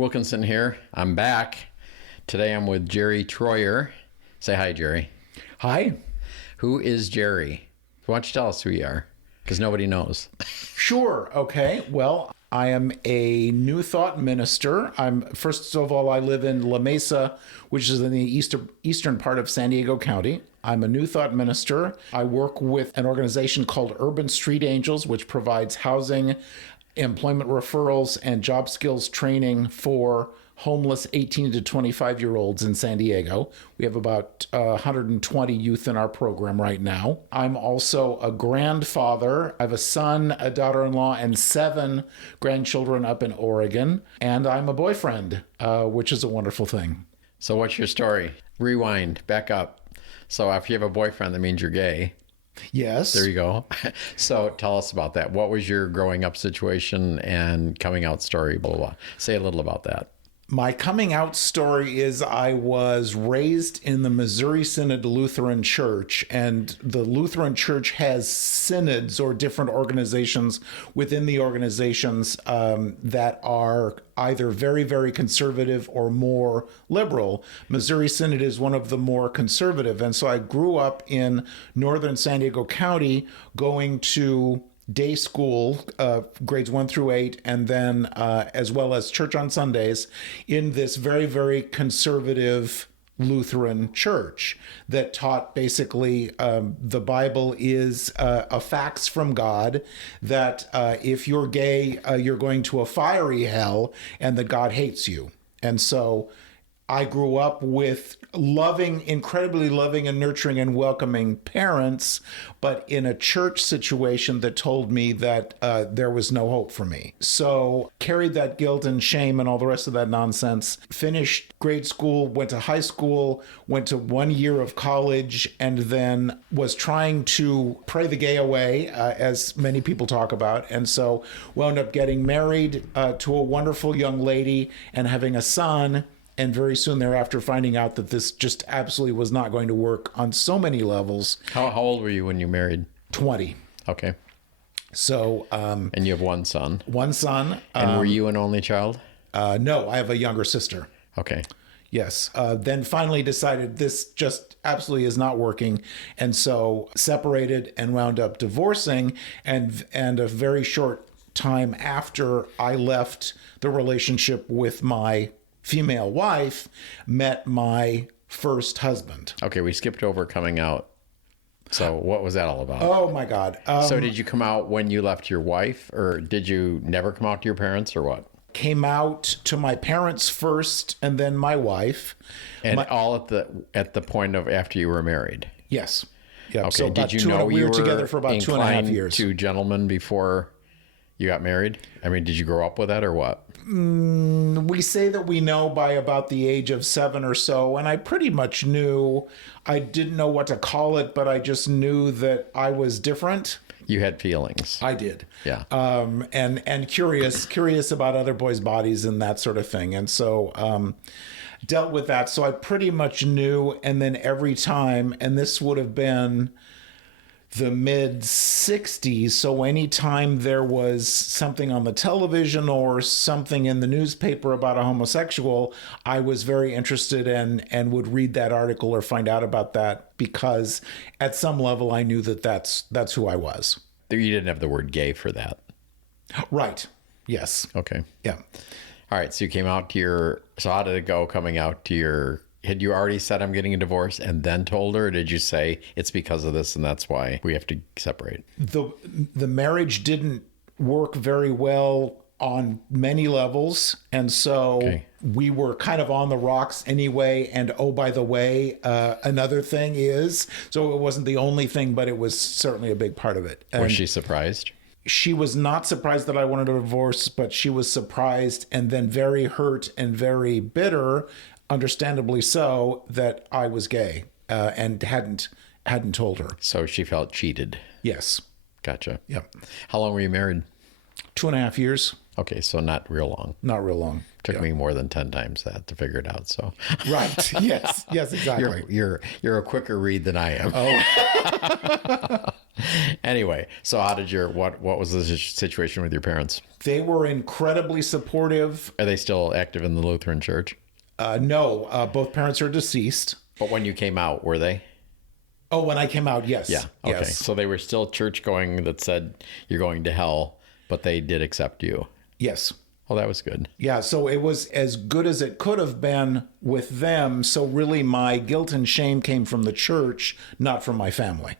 Wilkinson here. I'm back. Today I'm with Jerry Troyer. Say hi, Jerry. Hi. Who is Jerry? Why don't you tell us who you are? Because nobody knows. Sure. Okay. Well, I am a New Thought minister. First of all, I live in La Mesa, which is in the eastern part of San Diego County. I'm a New Thought minister. I work with an organization called Urban Street Angels, which provides housing, employment referrals, and job skills training for homeless 18 to 25-year-olds in San Diego. We have about 120 youth in our program right now. I'm also a grandfather. I have a son, a daughter-in-law, and 7 grandchildren up in Oregon. And I'm a boyfriend, which is a wonderful thing. So what's your story? Rewind, back up. So if you have a boyfriend, that means you're gay. Yes. There you go. So tell us about that. What was your growing up situation and coming out story, blah, blah, blah. Say a little about that. My coming out story is I was raised in the Missouri Synod Lutheran Church, and the Lutheran Church has synods or different organizations within the organizations that are either very, very conservative or more liberal. Missouri Synod is one of the more conservative. And so I grew up in northern San Diego County going to day school, grades 1 through 8, and then as well as church on Sundays in this very, very conservative Lutheran church that taught basically the Bible is a fax from God, that if you're gay, you're going to a fiery hell, and that God hates you. And so I grew up with incredibly loving and nurturing and welcoming parents, but in a church situation that told me that there was no hope for me. So carried that guilt and shame and all the rest of that nonsense, finished grade school, went to high school, went to 1 year of college, and then was trying to pray the gay away, as many people talk about. And so wound up getting married to a wonderful young lady and having a son. And very soon thereafter, finding out that this just absolutely was not going to work on so many levels. How old were you when you married? 20. Okay. So. And you have one son. One son. And were you an only child? No, I have a younger sister. Okay. Yes. Then finally decided this just absolutely is not working. And so separated and wound up divorcing. And a very short time after I left the relationship with my female wife, met my first husband. Okay, we skipped over coming out. So what was that all about? Oh my God. So did you come out when you left your wife, or did you never come out to your parents, or what? Came out to my parents first and then my wife. And all at the point of after you were married? Yes. Yeah. Okay, So did you know we you were were together for about 2.5 years. to gentlemen before you got married? I mean, did you grow up with that or what? We say that we know by about the age of 7 or so, and I pretty much knew. I didn't know what to call it, but I just knew that I was different. You had feelings. I did. Yeah. And curious about other boys' bodies and that sort of thing. And so dealt with that. So I pretty much knew, and then every time, and this would have been the mid 60s. So anytime there was something on the television or something in the newspaper about a homosexual, I was very interested and would read that article or find out about that, because at some level I knew that that's who I was. You didn't have the word gay for that. Right. Yes. Okay. Yeah. All right. So you came out to so how did it go coming out to had you already said I'm getting a divorce and then told her, or did you say it's because of this and that's why we have to separate? The marriage didn't work very well on many levels. And so we were kind of on the rocks anyway. And oh, by the way, another thing is, so it wasn't the only thing, but it was certainly a big part of it. Was she surprised? She was not surprised that I wanted a divorce, but she was surprised and then very hurt and very bitter, understandably so, that I was gay and hadn't told her. So she felt cheated. Yes. Gotcha. Yep. How long were you married? 2.5 years. Okay, so not real long. Not real long. Took me more than 10 times that to figure it out. So Right. Yes. Yes, exactly. you're a quicker read than I am. Oh, Anyway, so how did what was the situation with your parents? they were incredibly supportive. Are they still active in the Lutheran Church? No, both parents are deceased. But when you came out, were they? Oh, when I came out, yes. Yeah. Okay. Yes. So they were still church going that said you're going to hell, but they did accept you. Yes. Oh, that was good. Yeah, so it was as good as it could have been with them. So really my guilt and shame came from the church, not from my family.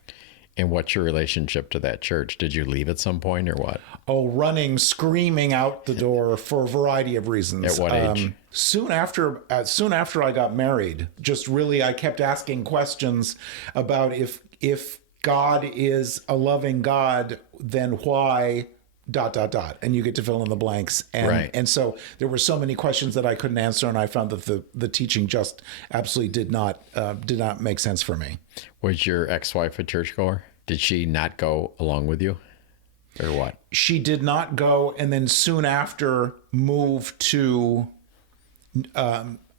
And what's your relationship to that church? Did you leave at some point or what? Oh, running, screaming out the door for a variety of reasons. At what age? Soon after I got married, just really I kept asking questions about if God is a loving God, then why ... And you get to fill in the blanks. And Right. and so there were so many questions that I couldn't answer, and I found that the teaching just absolutely did not make sense for me. Was your ex-wife a churchgoer? Did she not go along with you? Or what? She did not go, and then soon after moved to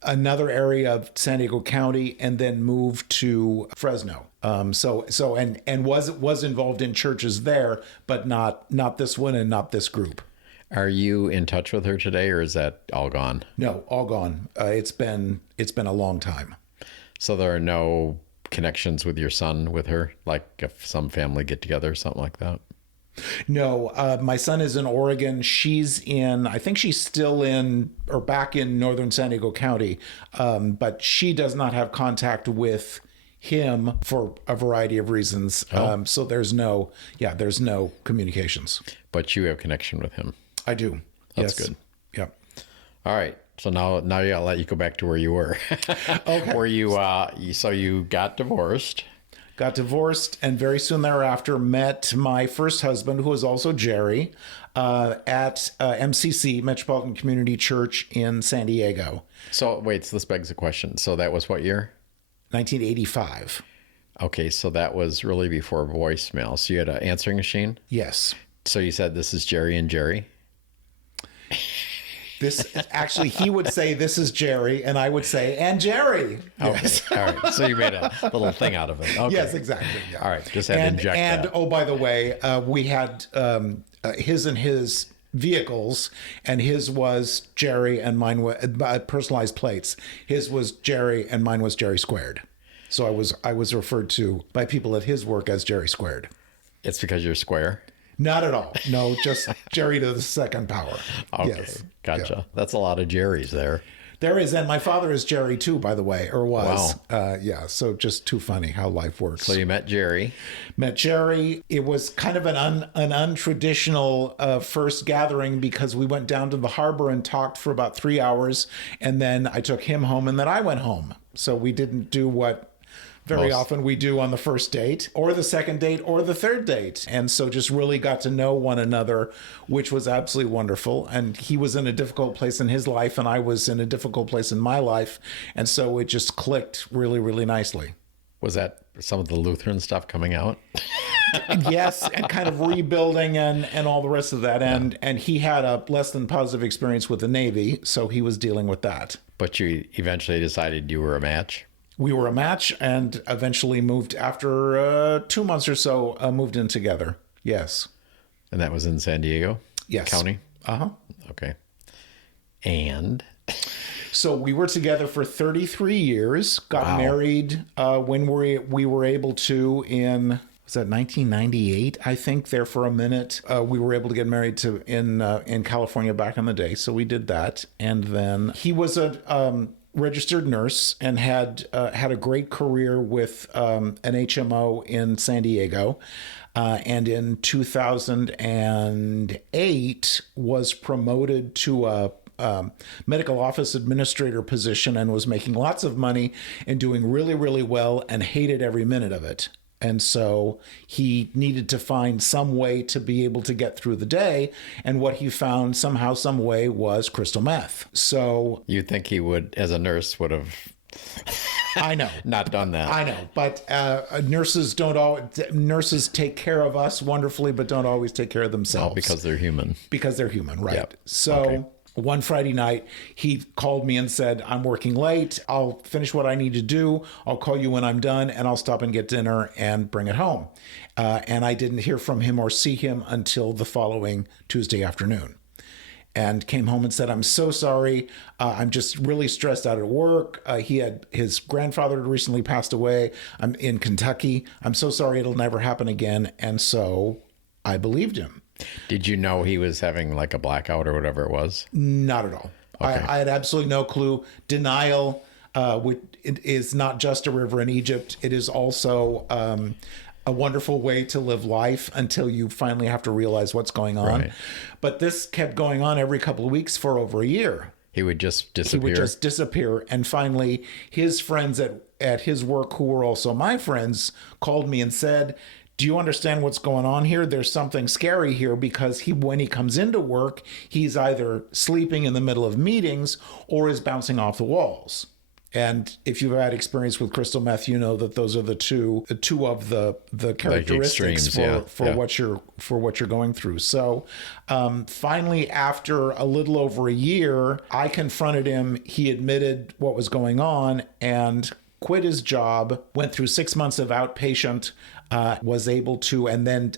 another area of San Diego County, and then moved to Fresno. And was involved in churches there, but not this one and not this group. Are you in touch with her today, or is that all gone? No, all gone. It's been a long time. So there are no connections with your son with her, like if some family get together or something like that? No, my son is in Oregon. I think she's still back in northern San Diego County, but she does not have contact with him for a variety of reasons. So there's no communications. But you have connection with him. I do. That's Yes. good. Yeah. All right. So now I'll let you go back to where you were. Okay. Where you got divorced. Got divorced, and very soon thereafter met my first husband, who was also Jerry, at MCC, Metropolitan Community Church in San Diego. So wait, so this begs a question. So that was what year? 1985. Okay, so that was really before voicemail. So you had an answering machine? Yes. So you said, this is Jerry and Jerry? This actually, he would say, "This is Jerry," and I would say, "And Jerry." Yes. Okay. All right. So you made a little thing out of it. Okay. Yes, exactly. Yeah. All right. Just had to inject and that. oh, by the way, we had his vehicles, and his was Jerry and mine was personalized plates. His was Jerry and mine was Jerry squared. So I was referred to by people at his work as Jerry squared. It's because you're square? Not at all. No, just Jerry to the second power. Okay. Yes. Gotcha. Yeah. That's a lot of Jerry's there. There is, and my father is Jerry too, by the way, or was. Wow. Yeah, so just too funny how life works. So you met Jerry. Met Jerry. It was kind of an untraditional first gathering, because we went down to the harbor and talked for about 3 hours, and then I took him home, and then I went home. So we didn't do what very often we do on the first date or the second date or the third date. And so just really got to know one another, which was absolutely wonderful. And he was in a difficult place in his life, and I was in a difficult place in my life. And so it just clicked really, really nicely. Was that some of the Lutheran stuff coming out? Yes, and kind of rebuilding and all the rest of that. And he had a less than positive experience with the Navy, so he was dealing with that. But you eventually decided you were a match? We were a match, and eventually moved after 2 months or so, moved in together. Yes. And that was in San Diego? Yes. County? Uh-huh. Okay. And? So we were together for 33 years, got married when we were able to in, was that 1998? I think there for a minute. We were able to get married in California back in the day. So we did that. And then he was a registered nurse and had a great career with an HMO in San Diego. And in 2008 was promoted to a medical office administrator position, and was making lots of money and doing really, really well, and hated every minute of it. And so he needed to find some way to be able to get through the day. And what he found somehow, some way, was crystal meth. So you'd think he would, as a nurse, would have I know. not done that. I know, but nurses don't always. Nurses take care of us wonderfully, but don't always take care of themselves. Oh, because they're human. Because they're human, right? Yep. So Okay. one Friday night, he called me and said, "I'm working late. I'll finish what I need to do. I'll call you when I'm done, and I'll stop and get dinner and bring it home." And I didn't hear from him or see him until the following Tuesday afternoon. And came home and said, "I'm so sorry. I'm just really stressed out at work. His grandfather had recently passed away. I'm in Kentucky. I'm so sorry. It'll never happen again." And so I believed him. Did you know he was having like a blackout or whatever it was? Not at all. Okay. I had absolutely no clue. Denial, it is not just a river in Egypt. It is also a wonderful way to live life until you finally have to realize what's going on. Right. But this kept going on every couple of weeks for over a year. He would just He disappear. would just disappear. And finally, his friends at his work, who were also my friends, called me and said, "Do you understand what's going on here? There's something scary here, because when he comes into work, he's either sleeping in the middle of meetings or is bouncing off the walls." And if you've had experience with crystal meth, you know that those are the two of the characteristics extremes, for what you're going through. So finally, after a little over a year, I confronted him. He admitted what was going on and quit his job, went through 6 months of outpatient, was able to, and then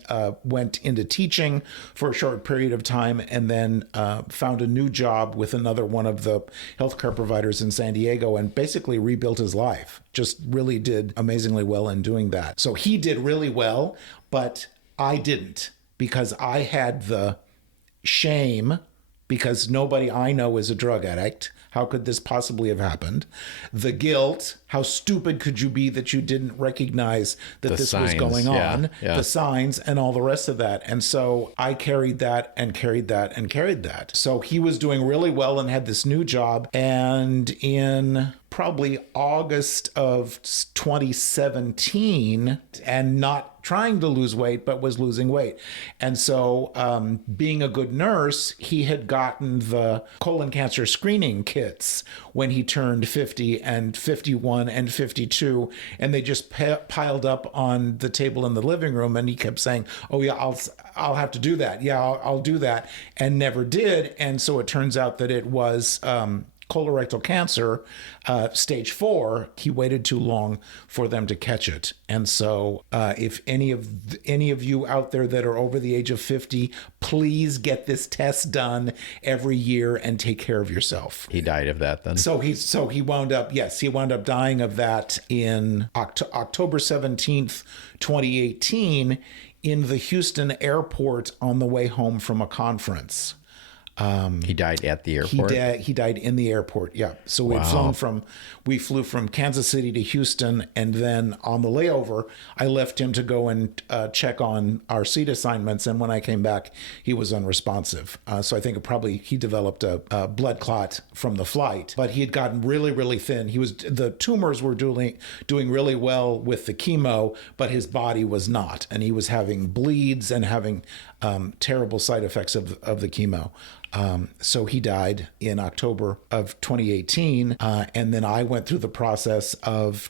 went into teaching for a short period of time, and then found a new job with another one of the healthcare providers in San Diego, and basically rebuilt his life. Just really did amazingly well in doing that. So he did really well, but I didn't, because I had the shame, because nobody I know is a drug addict. How could this possibly have happened? The guilt. How stupid could you be that you didn't recognize that The this signs, was going on? yeah. The signs and all the rest of that. And so I carried that and carried that and carried that. So he was doing really well and had this new job. And in probably August of 2017, and not trying to lose weight, but was losing weight. And so being a good nurse, he had gotten the colon cancer screening kits when he turned 50 and 51 and 52. And they just piled up on the table in the living room. And he kept saying, "Oh yeah, I'll have to do that. Yeah, I'll do that." And never did. And so it turns out that it was colorectal cancer, stage 4. He waited too long for them to catch it. And so if any of you out there that are over the age of 50, please get this test done every year and take care of yourself. He died of that then? So he wound up dying of that in October 17th, 2018, in the Houston airport on the way home from a conference. He died at the airport? He died in the airport. Yeah. So we flew from Kansas City to Houston, and then on the layover, I left him to go and check on our seat assignments. And when I came back, he was unresponsive. So I think he developed a blood clot from the flight, but he had gotten really, really thin. The tumors were doing really well with the chemo, but his body was not, and he was having bleeds and having terrible side effects of the chemo. So he died in October of 2018. And then I went through the process of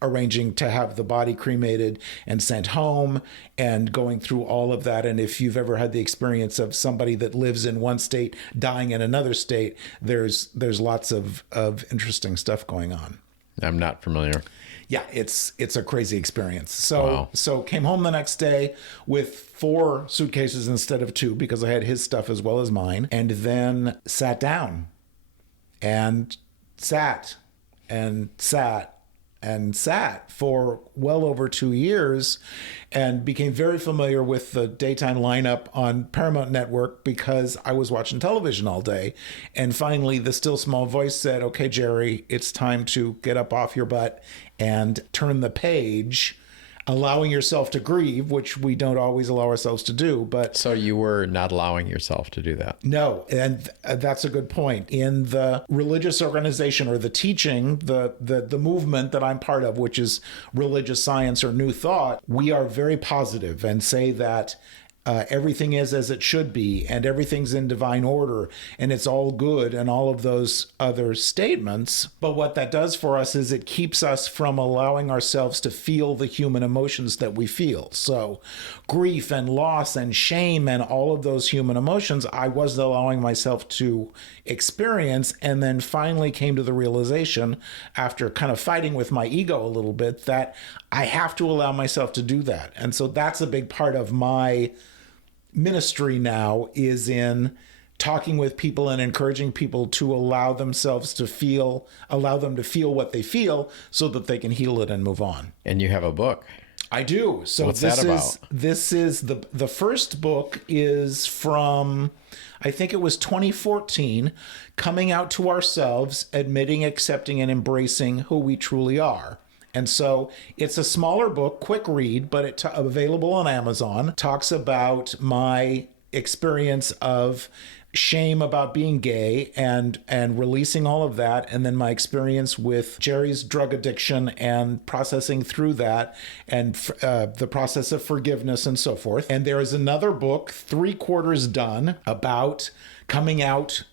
arranging to have the body cremated and sent home, and going through all of that. And if you've ever had the experience of somebody that lives in one state dying in another state, there's lots of interesting stuff going on. I'm not familiar. Yeah, it's a crazy experience. Wow. So came home the next day with 4 suitcases instead of 2, because I had his stuff as well as mine, and then sat down and sat and sat and sat for well over 2 years, and became very familiar with the daytime lineup on Paramount Network because I was watching television all day. And finally, the still small voice said, "Okay, Jerry, it's time to get up off your butt and turn the page," allowing yourself to grieve, which we don't always allow ourselves to do. But So you were not allowing yourself to do that? no, and that's a good point. In the religious organization, or the teaching, the movement that I'm part of, which is religious science or New Thought, we are very positive and say that everything is as it should be, and everything's in divine order, and it's all good, and all of those other statements. But what that does for us is it keeps us from allowing ourselves to feel the human emotions that we feel. So grief and loss and shame and all of those human emotions, I wasn't allowing myself to experience, and then finally came to the realization, after kind of fighting with my ego a little bit, that I have to allow myself to do that. And so that's a big part of my ministry now, is in talking with people and encouraging people to allow them to feel what they feel, so that they can heal it and move on. And you have a book. I do. So what's that about? This is the first book is from, I think it was 2014, Coming Out to Ourselves, Admitting, Accepting, and Embracing Who We Truly Are. And so it's a smaller book, quick read, but it's available on Amazon. Talks about my experience of shame about being gay and releasing all of that, and then my experience with Jerry's drug addiction and processing through that, and the process of forgiveness and so forth. And there is another book, 3/4 done, about coming out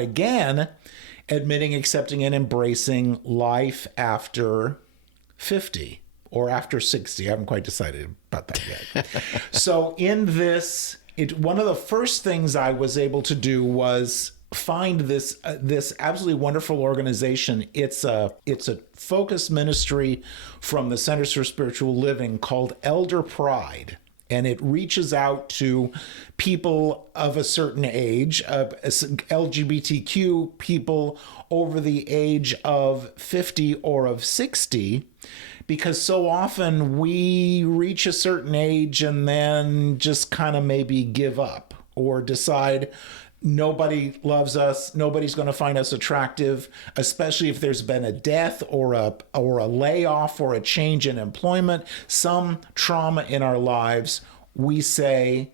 again, admitting, accepting, and embracing life after 50 or after 60. I haven't quite decided about that yet. So in this, one of the first things I was able to do was find this absolutely wonderful organization. It's a focused ministry from the Centers for Spiritual Living called Elder Pride. And it reaches out to people of a certain age, LGBTQ people over the age of 50 or of 60, because so often we reach a certain age and then just kind of maybe give up or decide nobody loves us, nobody's going to find us attractive, especially if there's been a death or a layoff or a change in employment, some trauma in our lives. We say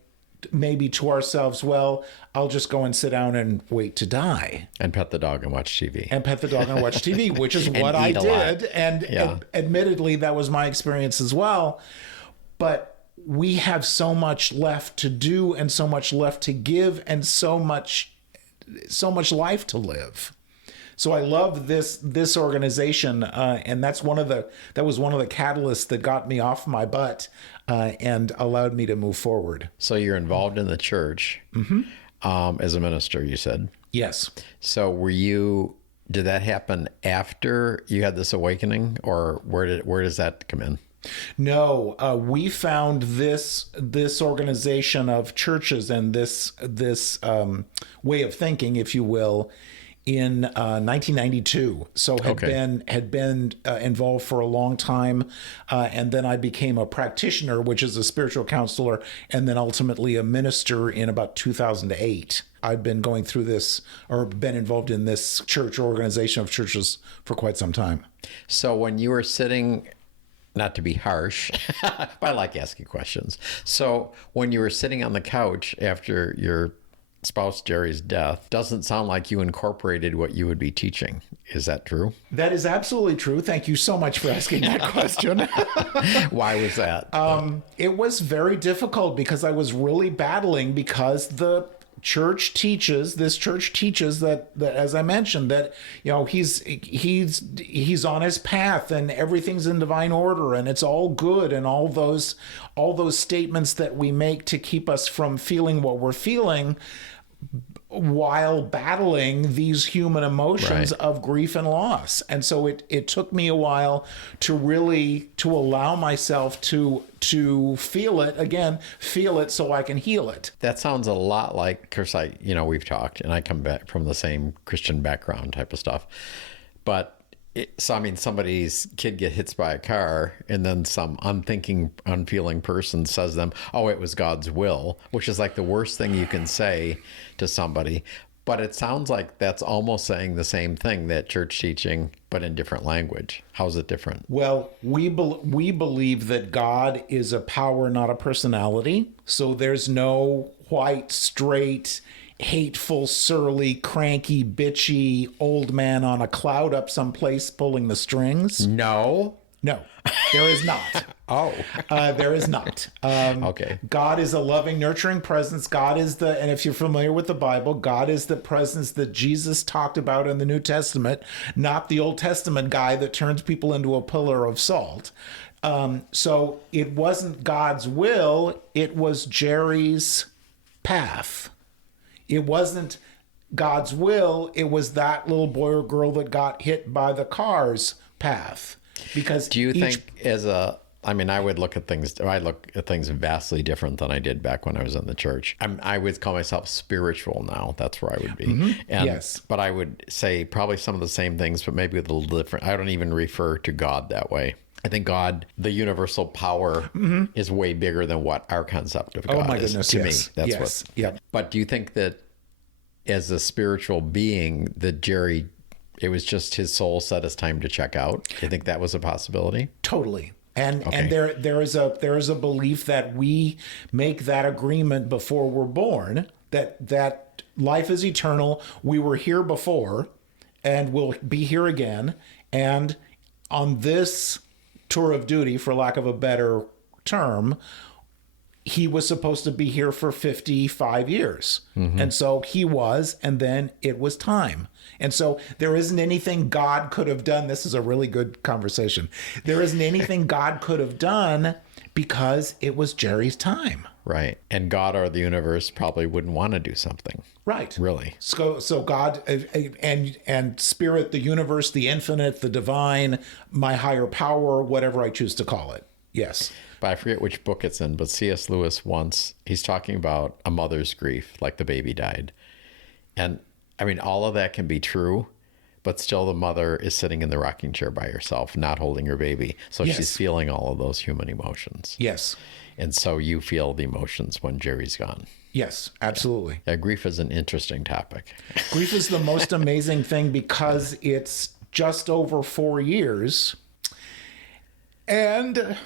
maybe to ourselves, well, I'll just go and sit down and wait to die. And pet the dog and watch TV. Which is what I did. And admittedly, that was my experience as well. But we have so much left to do, and so much left to give, and so much life to live. So I love this organization, and that was one of the catalysts that got me off my butt and allowed me to move forward. So you're involved in the church as a minister, you said? Yes. So did that happen after you had this awakening, or where does that come in? No, we found this organization of churches and this way of thinking, if you will, in 1992. So had been involved for a long time, and then I became a practitioner, which is a spiritual counselor, and then ultimately a minister in about 2008. I've been going through this, or been involved in this church organization of churches for quite some time. So when you were sitting, not to be harsh, but I like asking questions. So when you were sitting on the couch after your spouse Jerry's death, doesn't sound like you incorporated what you would be teaching. Is that true? That is absolutely true. Thank you so much for asking that question. Why was that? It was very difficult because I was really battling, because this church teaches that as I mentioned, that he's on his path and everything's in divine order and it's all good, and all those statements that we make to keep us from feeling what we're feeling while battling these human emotions of grief and loss. And so it took me a while to allow myself to feel it so I can heal it. That sounds a lot like, because we've talked, and I come back from the same Christian background type of stuff. But somebody's kid get hit by a car, and then some unthinking, unfeeling person says to them, oh, it was God's will, which is like the worst thing you can say to somebody. But it sounds like that's almost saying the same thing, that church teaching, but in different language. How's it different? Well, we believe that God is a power, not a personality. So there's no white, straight, hateful, surly, cranky, bitchy old man on a cloud up someplace pulling the strings. No, there is not. Oh, There is not. okay. God is a loving, nurturing presence. God is and if you're familiar with the Bible, God is the presence that Jesus talked about in the New Testament, not the Old Testament guy that turns people into a pillar of salt. So it wasn't God's will, it was Jerry's path. It wasn't God's will, it was that little boy or girl that got hit by the car's path. Because Do you think I would look at things, I look at things vastly different than I did back when I was in the church. I would call myself spiritual now. That's where I would be. And, yes. But I would say probably some of the same things, but maybe with a little different. I don't even refer to God that way. I think God, the universal power, is way bigger than what our concept of God is. To me, that's what. Yeah. But do you think that as a spiritual being, that Jerry, it was just his soul set his time to check out? Do you think that was a possibility? Totally. And there is a belief that we make that agreement before we're born, that life is eternal. We were here before and we'll be here again. And on this tour of duty, for lack of a better term, he was supposed to be here for 55 years. And so he was, and then it was time. And so there isn't anything God could have done. This is a really good conversation. There isn't anything God could have done because it was Jerry's time. Right. And God or the universe probably wouldn't want to do something. Right. Really. So God and spirit, the universe, the infinite, the divine, my higher power, whatever I choose to call it. Yes. But I forget which book it's in, but C.S. Lewis once, he's talking about a mother's grief, like the baby died. And I mean, all of that can be true, but still the mother is sitting in the rocking chair by herself, not holding her baby. So Yes. she's feeling all of those human emotions. Yes. And so you feel the emotions when Jerry's gone. Yes, absolutely. Yeah, grief is an interesting topic. Grief is the most amazing thing because it's just over 4 years. And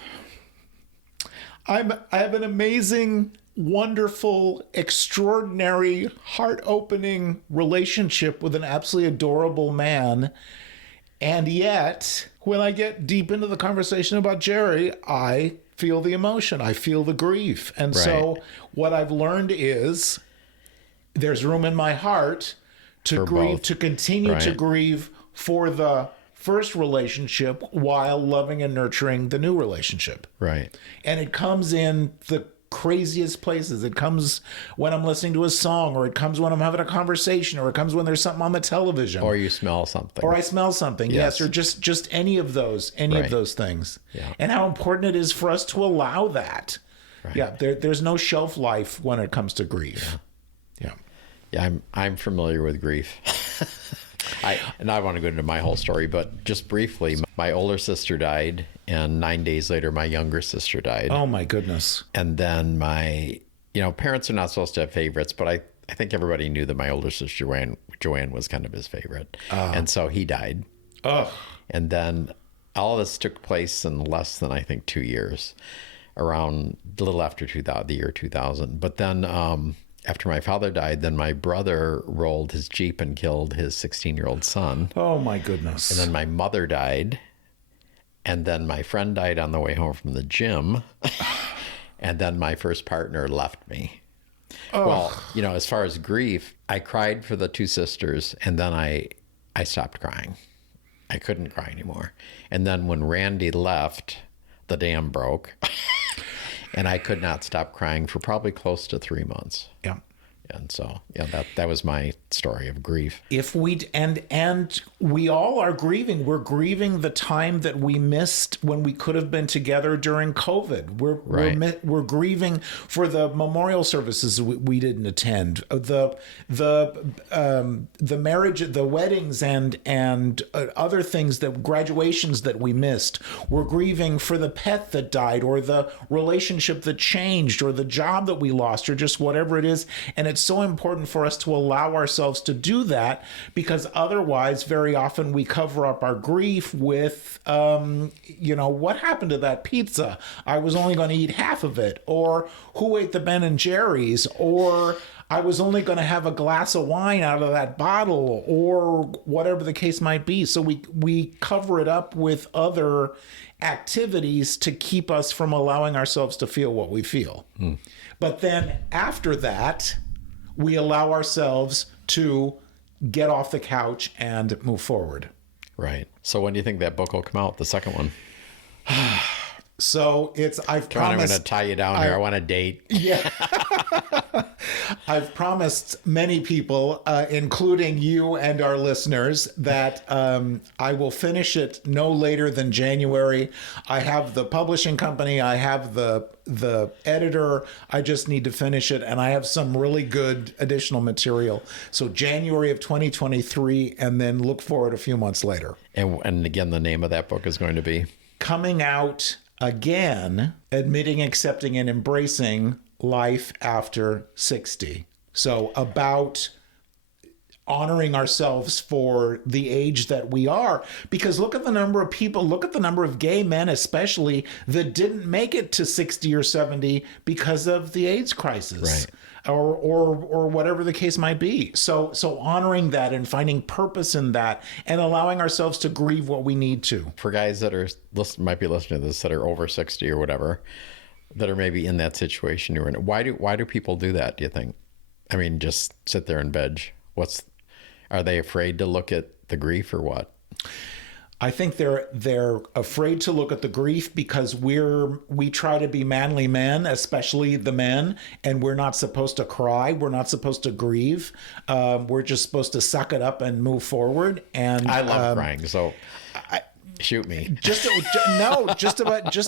I have an amazing, wonderful, extraordinary, heart-opening relationship with an absolutely adorable man. And yet, when I get deep into the conversation about Jerry, I feel the emotion. I feel the grief. And so what I've learned is there's room in my heart to grieve, both. to continue to grieve for the first relationship while loving and nurturing the new relationship. Right. And it comes in the craziest places. It comes when I'm listening to a song, or it comes when I'm having a conversation, or it comes when there's something on the television. Or you smell something. Or I smell something, yes, or just any of those things. Yeah. And how important it is for us to allow that. Right. Yeah, there's no shelf life when it comes to grief. Yeah, I'm familiar with grief. I want to go into my whole story, but just briefly, my older sister died, and 9 days later, my younger sister died. Oh my goodness. And then parents are not supposed to have favorites, but I think everybody knew that my older sister, Joanne was kind of his favorite. And so he died. Oh. And then all of this took place in less than, I think, 2 years, around a little after the year 2000. But then after my father died, then my brother rolled his Jeep and killed his 16-year-old son. Oh my goodness. And then my mother died. And then my friend died on the way home from the gym. And then my first partner left me. Well, as far as grief, I cried for the two sisters, and then I stopped crying. I couldn't cry anymore. And then when Randy left, the dam broke. And I could not stop crying for probably close to 3 months. Yeah. And so, that was my story of grief. If we and we all are grieving. We're grieving the time that we missed when we could have been together during COVID. We're grieving for the memorial services we didn't attend, the marriage, the weddings, and other things, that graduations that we missed. We're grieving for the pet that died, or the relationship that changed, or the job that we lost, or just whatever it is. And it's so important for us to allow ourselves to do that, because otherwise, very often we cover up our grief with, what happened to that pizza? I was only going to eat half of it. Or who ate the Ben and Jerry's? Or I was only going to have a glass of wine out of that bottle, or whatever the case might be. So we cover it up with other activities to keep us from allowing ourselves to feel what we feel. But then after that, we allow ourselves to get off the couch and move forward. Right. So when do you think that book will come out, the second one? So I've John, I'm promised. going to tie you down here. I want a date. Yeah. I've promised many people, including you and our listeners, that I will finish it no later than January. I have the publishing company. I have the editor. I just need to finish it. And I have some really good additional material. So January of 2023, and then look forward a few months later. And again, the name of that book is going to be? Coming Out Again, Admitting, Accepting, and Embracing Life After 60. So about honoring ourselves for the age that we are, because look at the number of people, look at the number of gay men especially that didn't make it to 60 or 70 because of the AIDS crisis. Right. Or whatever the case might be. So honoring that and finding purpose in that and allowing ourselves to grieve what we need to. For guys that are might be listening to this that are over 60 or whatever, that are maybe in that situation you're in, why do people do that, do you think? I mean, just sit there and veg. Are they afraid to look at the grief or what? I think they're afraid to look at the grief because we try to be manly men, especially the men, and we're not supposed to cry. We're not supposed to grieve. We're just supposed to suck it up and move forward. And I love crying, so shoot me. Just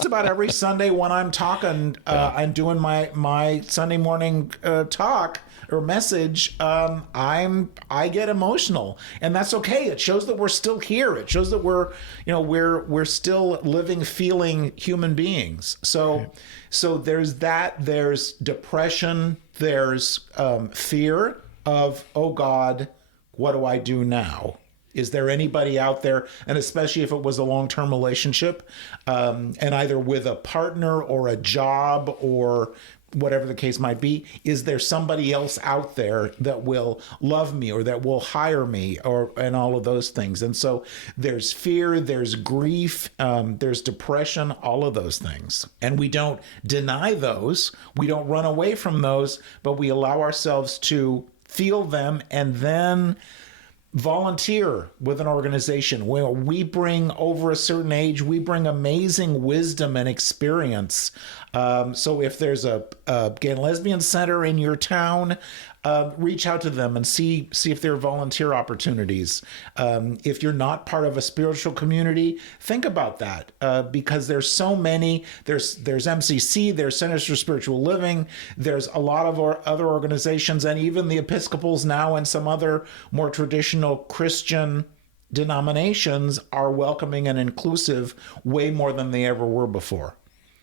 about every Sunday when I'm talking, I'm doing my Sunday morning talk or message, I get emotional, and that's okay. It shows that we're still here. It shows that we're still living, feeling human beings. So there's that. There's depression. There's fear of, oh God, what do I do now? Is there anybody out there, and especially if it was a long-term relationship, and either with a partner or a job or whatever the case might be, is there somebody else out there that will love me or that will hire me, and all of those things? And so there's fear, there's grief, there's depression, all of those things. And we don't deny those. We don't run away from those, but we allow ourselves to feel them and then volunteer with an organization where we bring, over a certain age, we bring amazing wisdom and experience. So if there's a gay and lesbian center in your town, reach out to them and see if there are volunteer opportunities. If you're not part of a spiritual community, think about that, because there's so many. There's MCC, there's Centers for Spiritual Living, there's a lot of other organizations, and even the Episcopals now and some other more traditional Christian denominations are welcoming and inclusive way more than they ever were before.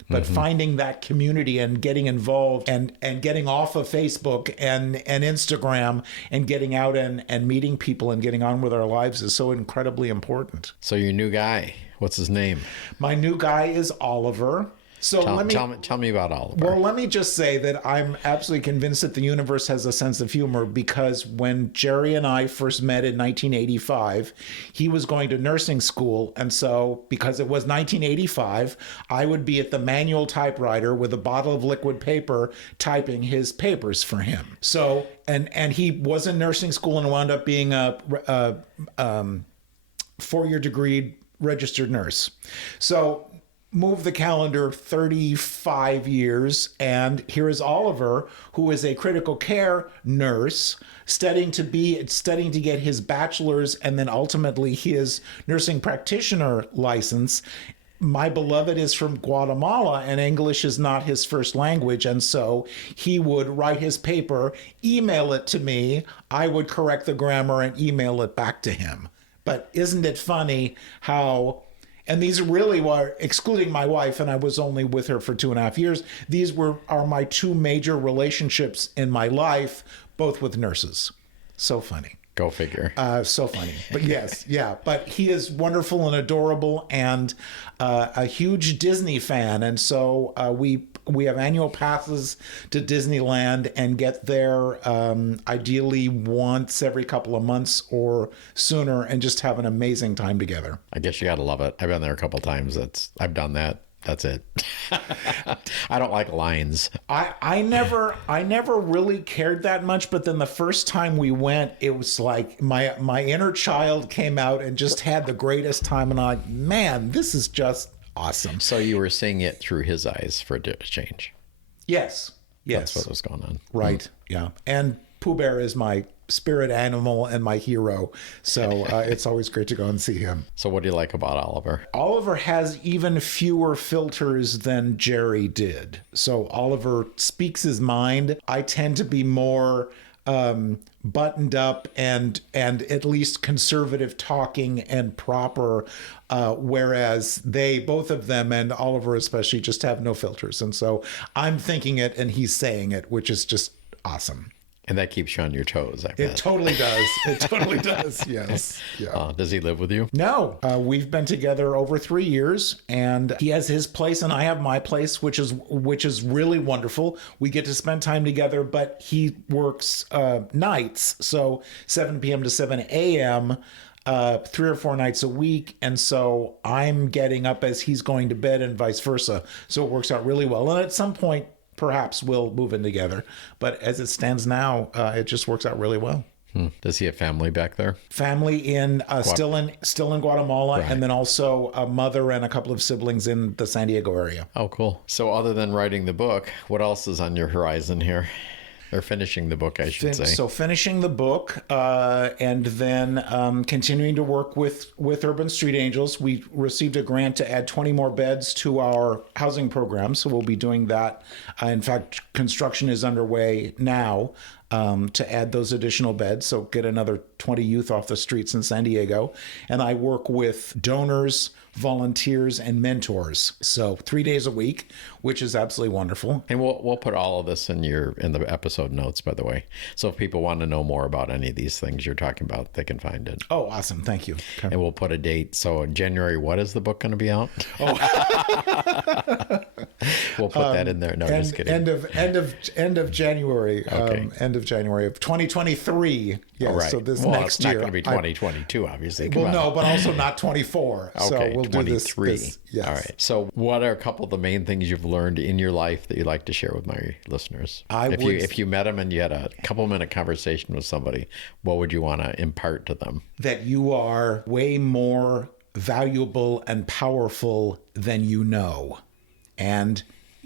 But finding that community and getting involved and getting off of Facebook and Instagram and getting out and meeting people and getting on with our lives is so incredibly important. So your new guy, what's his name? My new guy is Oliver. So tell me about Oliver. Well, let me just say that I'm absolutely convinced that the universe has a sense of humor, because when Jerry and I first met in 1985, he was going to nursing school. And so because it was 1985, I would be at the manual typewriter with a bottle of liquid paper typing his papers for him. So, and he was in nursing school and wound up being a 4-year degree registered nurse. So move the calendar 35 years, and here is Oliver, who is a critical care nurse, studying to get his bachelor's and then ultimately his nursing practitioner license. My beloved is from Guatemala, and English is not his first language, and so he would write his paper, email it to me, I would correct the grammar and email it back to him. But isn't it funny how... And these really were, excluding my wife, and I was only with her for 2.5 years, these are my two major relationships in my life, both with nurses. So funny. Go figure. So funny. But yes, yeah. But he is wonderful and adorable, and a huge Disney fan. And so we annual passes to Disneyland and get there ideally once every couple of months or sooner and just have an amazing time together. I guess you got to love it. I've been there a couple times. I've done that. That's it. I don't like lines. I never really cared that much, but then the first time we went, it was like my inner child came out and just had the greatest time, and I'm like, man, this is just awesome. So you were seeing it through his eyes for a change. Yes. That's what was going on. Right. Yeah. And Pooh Bear is my spirit animal and my hero. So it's always great to go and see him. So what do you like about Oliver? Oliver has even fewer filters than Jerry did. So Oliver speaks his mind. I tend to be more buttoned up and at least conservative talking and proper, whereas both of them, and Oliver especially, just have no filters. And so I'm thinking it and he's saying it, which is just awesome. And that keeps you on your toes, I bet. It totally does. It totally does. Yes. Yeah. Does he live with you? No, we've been together over 3 years, and he has his place and I have my place, which is really wonderful. We get to spend time together, but he works nights, so 7 p.m. to 7 a.m. 3 or 4 nights a week, and so I'm getting up as he's going to bed and vice versa. So it works out really well. And at some point, perhaps we'll move in together. But as it stands now, it just works out really well. Does he have family back there? Family in still in Guatemala, Right. And then also a mother and a couple of siblings in the San Diego area. Oh, cool. So other than writing the book, what else is on your horizon here? Or finishing the book, I should say. So finishing the book, and then continuing to work with Urban Street Angels. We received a grant to add 20 more beds to our housing program, so we'll be doing that. In fact, construction is underway now to add those additional beds, so get another 20 youth off the streets in San Diego. And I work with donors, volunteers, and mentors. So 3 days a week, which is absolutely wonderful. And we'll put all of this in the episode notes, by the way. So if people want to know more about any of these things you're talking about, they can find it. Oh, awesome. Thank you. Okay. And we'll put a date. So in January, what is the book going to be out? Oh. We'll put that in there. No, just kidding. End of January. Okay. End of January of 2023. Yes. All right. So this well, next it's year. not going to be 2022, obviously. Come Well, on. no, but also not 24. Okay, So we'll do 23. this. Yes. All right. So what are a couple of the main things you've learned in your life that you'd like to share with my listeners? If you met them and you had a couple-minute conversation with somebody, what would you want to impart to them? That you are way more valuable and powerful than you know. And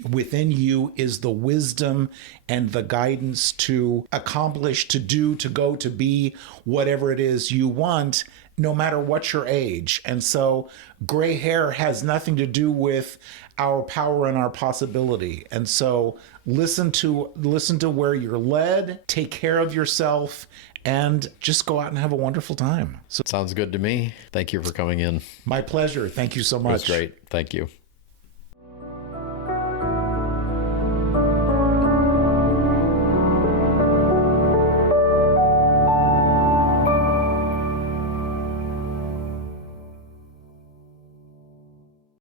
within you is the wisdom and the guidance to accomplish, to do, to go, to be whatever it is you want, no matter what your age. And so gray hair has nothing to do with our power and our possibility. And so listen to where you're led, take care of yourself, and just go out and have a wonderful time. So Sounds good to me. Thank you for coming in. my pleasure. Thank you so It much. was great. Thank you.